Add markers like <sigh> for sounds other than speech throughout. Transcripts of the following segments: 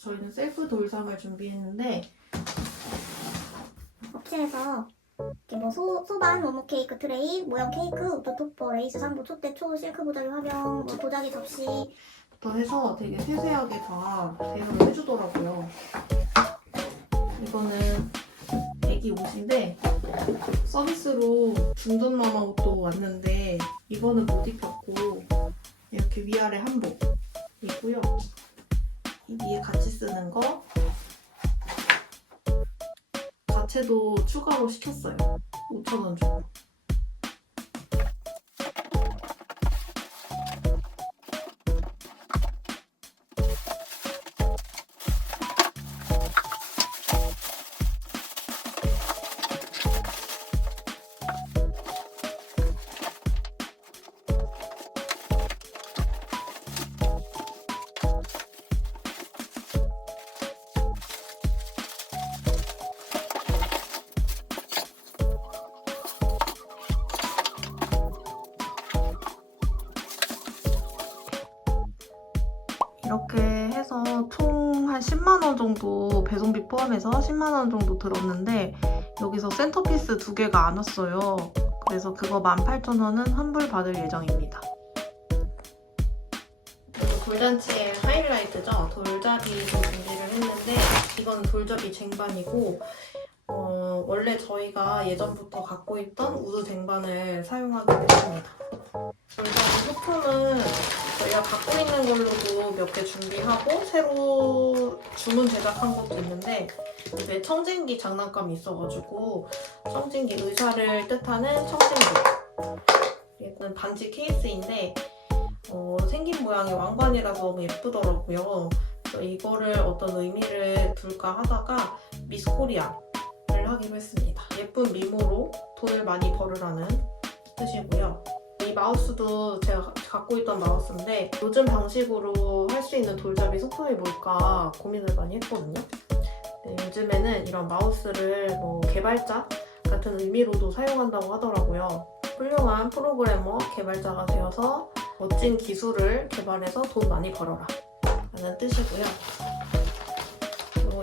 저희는 셀프 돌sam을 준비했는데 업체에서 이렇게 뭐 소, 소반, 원목 케이크 트레이, 모형 케이크, 우드 토퍼, 레이스 상부, 촛대, 초, 실크 보자기 화병, 뭐 도자기 접시 부터 해서 되게 세세하게 다 대여를 해주더라고요. 이거는 애기 옷인데 서비스로 중전마마 옷도 왔는데 이거는 못 입혔고 이렇게 위아래 한복이고요. 이 위에 같이 쓰는 거 자체도 추가로 시켰어요. 5,000원 주고. 이렇게 해서 총 한 10만 원 정도 배송비 포함해서 10만 원 정도 들었는데 여기서 센터피스 두 개가 안 왔어요. 그래서 그거 18,000원은 환불 받을 예정입니다. 돌잔치의 하이라이트죠. 돌잡이 좀 준비를 했는데 이건 돌잡이 쟁반이고 어, 원래 저희가 예전부터 갖고 있던 우드 쟁반을 사용하기로 했습니다. 돌잡이 소품은 저희가 갖고 있는 걸로도 몇 개 준비하고 새로 주문 제작한 것도 있는데 집에 청진기 장난감이 있어가지고 청진기 의사를 뜻하는 청진기 이거는 반지 케이스인데 어, 생긴 모양이 왕관이라서 너무 예쁘더라고요. 그래서 이거를 어떤 의미를 둘까 하다가 미스코리아를 하기로 했습니다. 예쁜 미모로 돈을 많이 벌으라는 뜻이고요. 이 마우스도 제가 가- 갖고 있던 마우스인데 요즘 방식으로 할 수 있는 돌잡이 소품이 뭘까 고민을 많이 했거든요. 네, 요즘에는 이런 마우스를 뭐 개발자 같은 의미로도 사용한다고 하더라고요. 훌륭한 프로그래머 개발자가 되어서 멋진 기술을 개발해서 돈 많이 벌어라 라는 뜻이고요.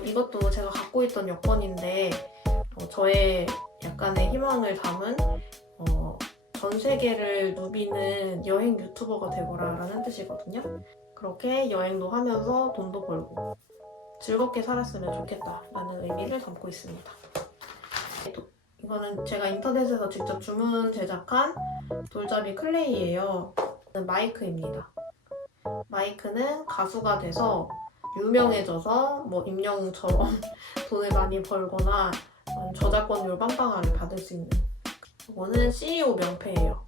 이것도 제가 갖고 있던 여권인데 어, 저의 약간의 희망을 담은 어, 전 세계를 누비는 여행 유튜버가 되거라 라는 뜻이거든요. 그렇게 여행도 하면서 돈도 벌고 즐겁게 살았으면 좋겠다 라는 의미를 담고 있습니다. 또 이거는 제가 인터넷에서 직접 주문 제작한 돌잡이 클레이예요. 마이크입니다. 마이크는 가수가 돼서 유명해져서 뭐 임영웅처럼 <laughs> 돈을 많이 벌거나 저작권료 빵빵하게 받을 수 있는 이거는 CEO 명패예요.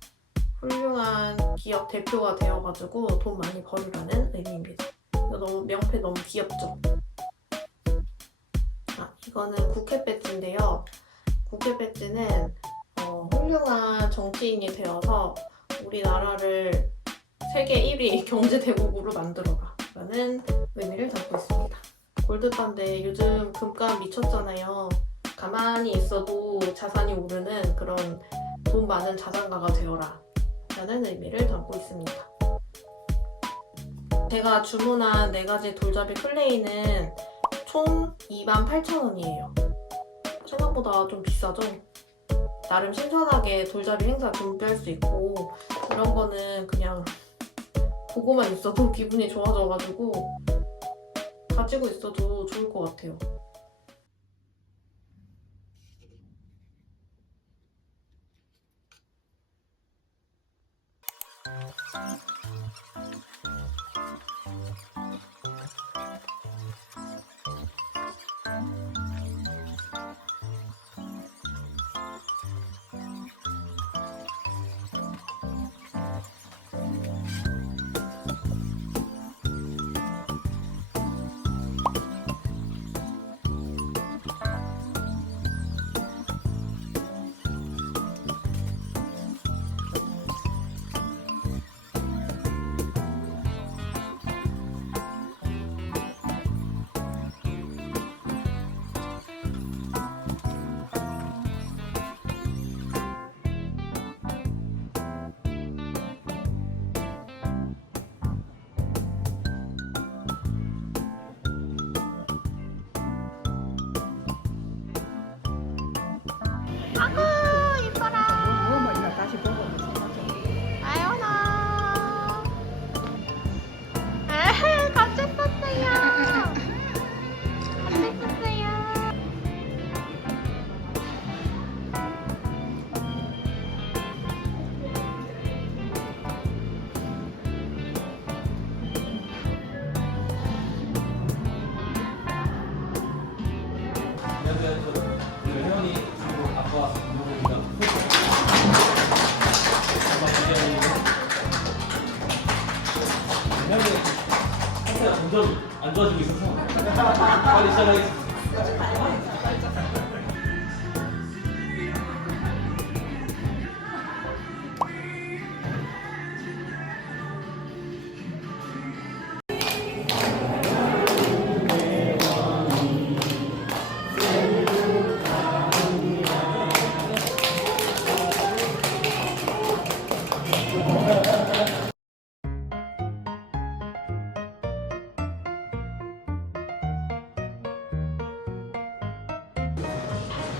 훌륭한 기업 대표가 되어가지고 돈 많이 벌으라는 의미입니다. 이거 너무 명패 너무 귀엽죠? 아, 이거는 국회 배지인데요. 국회 배지는 어, 훌륭한 정치인이 되어서 우리나라를 세계 1위 경제대국으로 만들어라 라는 의미를 담고 있습니다. 골드바인데 요즘 금값 미쳤잖아요. 가만히 있어도 자산이 오르는 그런 돈 많은 자산가가 되어라 라는 의미를 담고 있습니다. 제가 주문한 네 가지 돌잡이 플레이는 총 28,000원이에요. 생각보다 좀 비싸죠? 나름 신선하게 돌잡이 행사 준비할 수 있고 이런 거는 그냥 보고만 있어도 <laughs> 기분이 좋아져가지고 가지고 있어도 좋을 것 같아요. Música 빨리 시작하겠습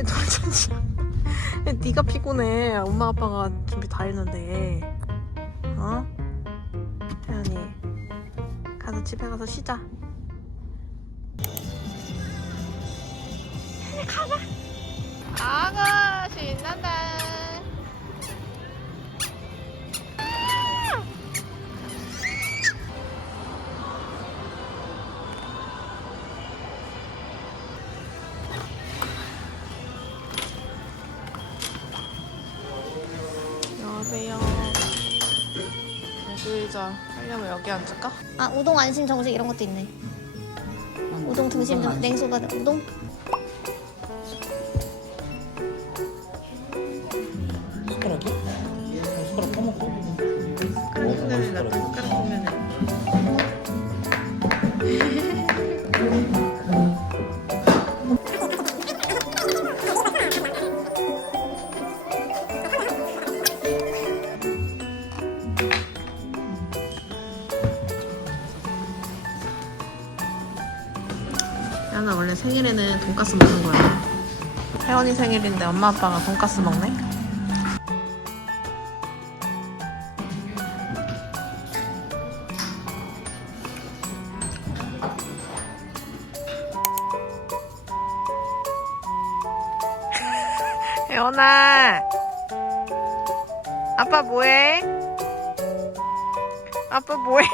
혜연이 돌잔치 네가 피곤해. 엄마 아빠가 준비 다 했는데. 어? 혜연이 가서 집에 가서 쉬자 의자 하려면 여기 앉을까? 아 우동 안심 정식 이런 것도 있네. 우동 등심 정 냉소가 우동? 혜원이 생일인데 엄마 아빠가 돈가스 먹네. <laughs> 혜원아 아빠 뭐해? 아빠 뭐해?